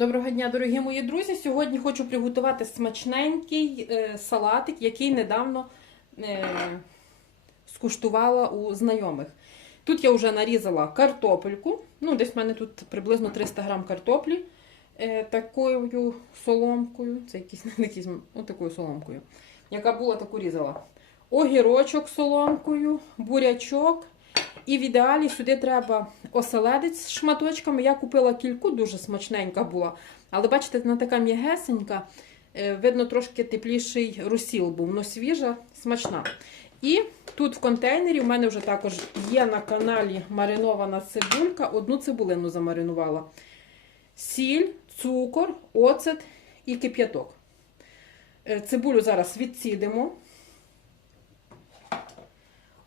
Доброго дня, дорогі мої друзі. Сьогодні хочу приготувати смачненький е, салатик, який недавно е, скуштувала у знайомих. Тут я вже нарізала картопельку. Ну, десь в мене тут приблизно 300 грам картоплі е, такою соломкою. Це якийсь не якийсь, ну, такою соломкою. Яка була, таку різала. Огірочок соломкою, бурячок. І в ідеалі сюди треба оселедець з шматочками. Я купила кільку, дуже смачненька була. Але бачите, вона така м'ягесенька. Е, Видно, трошки тепліший розсіл був, але свіжа, смачна. І тут в контейнері в мене вже також є на каналі маринована цибулька. Одну цибулину замаринувала. Сіль, цукор, оцет і кип'яток. Е, Цибулю зараз відсідимо.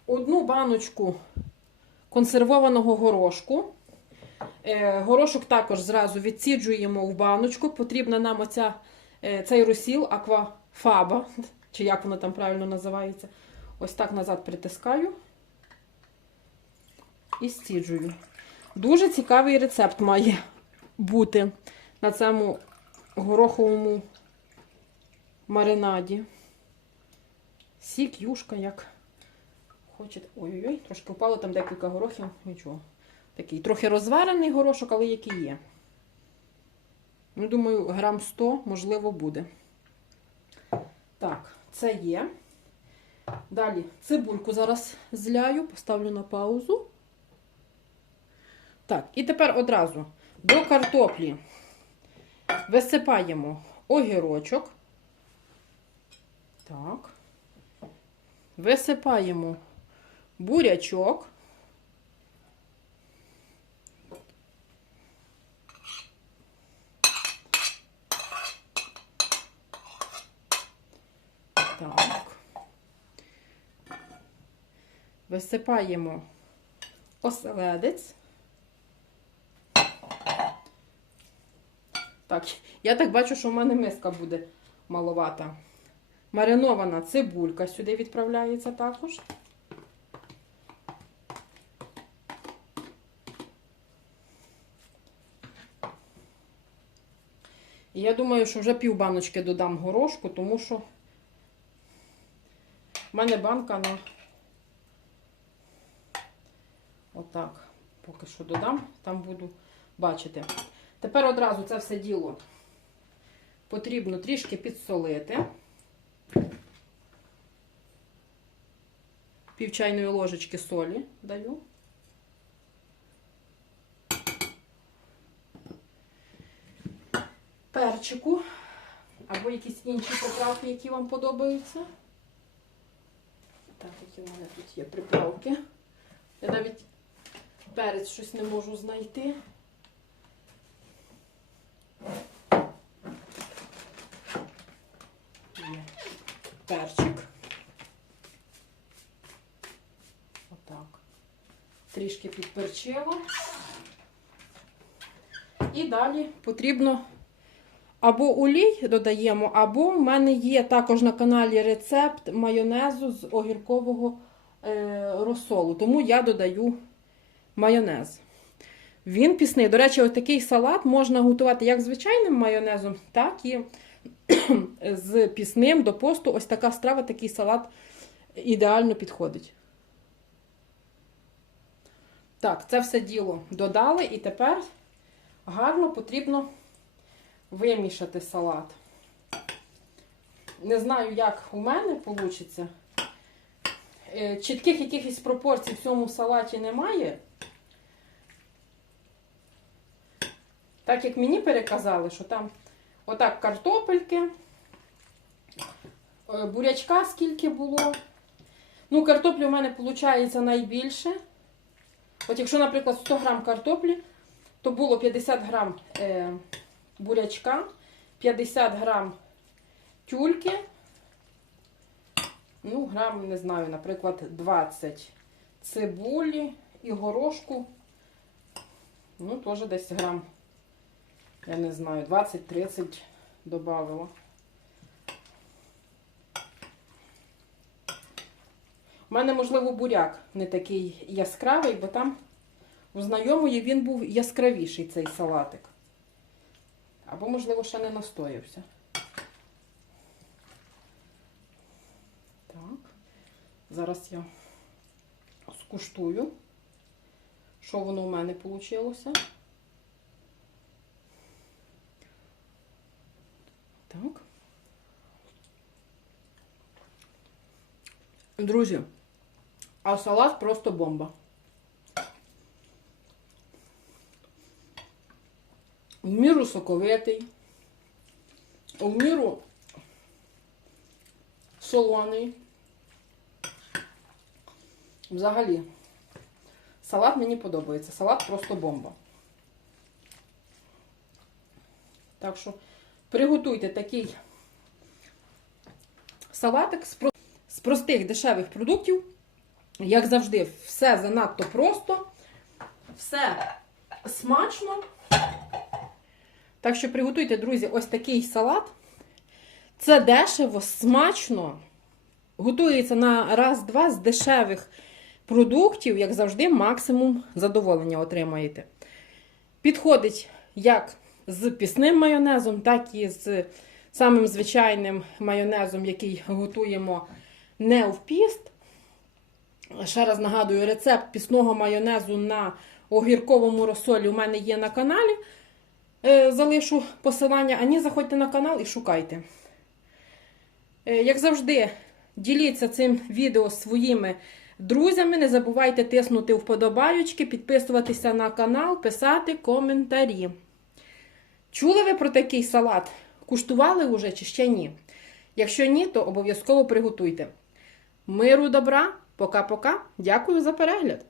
Одну баночку консервованого горошку. Е, Горошок також зразу відсіджуємо в баночку. Потрібна нам оця, е, цей розсіл аквафаба, чи як воно там правильно називається. Ось так назад притискаю і стіджую. Дуже цікавий рецепт має бути на цьому гороховому маринаді. Сік, юшка, як хочете. Ой-ой-ой, трошки впало там декілька горохів, нічого. Такий трохи розварений горошок, але який є. Ну, думаю, грам 100, можливо, буде. Так, це є. Далі цибульку зараз зляю, поставлю на паузу. Так, і тепер одразу до картоплі висипаємо огірочок. Так. Висипаємо бурячок. Так. Висипаємо оселедець. Так, я так бачу, що в мене миска буде маловата. Маринована цибулька сюди відправляється також. І я думаю, що вже пів баночки додам горошку, тому що в мене банка на отак, поки що додам, там буду бачити. Тепер одразу це все діло потрібно трішки підсолити. Пів чайної ложечки солі даю. Перчику або якісь інші приправки, які вам подобаються. Так, які в мене тут є приправки. Я навіть перець щось не можу знайти. Є перчик. Отак. Трішки підперчила. І далі потрібно або олій додаємо, або в мене є також на каналі рецепт майонезу з огіркового е, розсолу. Тому я додаю майонез. Він пісний. До речі, ось такий салат можна готувати як звичайним майонезом, так і з пісним до посту. Ось така страва, такий салат ідеально підходить. Так, це все діло додали, і тепер гарно потрібно вимішати салат. Не знаю, як у мене вийде. Чітких якихось пропорцій в цьому салаті немає. Так як мені переказали, що там отак картопельки, е, бурячка скільки було. Ну, картоплі у мене виходить найбільше. От якщо, наприклад, 100 грам картоплі, то було 50 грам е, бурячка, 50 грам тюльки, ну, грам, не знаю, наприклад, 20 цибулі і горошку, ну, теж десь грам, я не знаю, 20-30 додавила. У мене, можливо, буряк не такий яскравий, бо там у знайомої він був яскравіший цей салатик. Або, можливо, ще не настоявся. Так. Зараз я скуштую, що воно у мене вийшло. Так. Друзі, а салат просто бомба. В міру соковитий, в міру солоний. Взагалі, салат мені подобається. Салат просто бомба. Так що приготуйте такий салатик з простих дешевих продуктів. Як завжди, все занадто просто, все смачно. Так що приготуйте, друзі, ось такий салат. Це дешево, смачно. Готується на раз-два з дешевих продуктів, як завжди, максимум задоволення отримаєте. Підходить як з пісним майонезом, так і з самим звичайним майонезом, який готуємо не в піст. Ще раз нагадую, рецепт пісного майонезу на огірковому розсолі у мене є на каналі. Е, Залишу посилання, а ні, заходьте на канал і шукайте. Е, Як завжди, діліться цим відео своїми друзями. Не забувайте тиснути вподобайочки, підписуватися на канал, писати коментарі. Чули ви про такий салат? Куштували вже чи ще ні? Якщо ні, то обов'язково приготуйте. Миру, добра, пока-пока. Дякую за перегляд!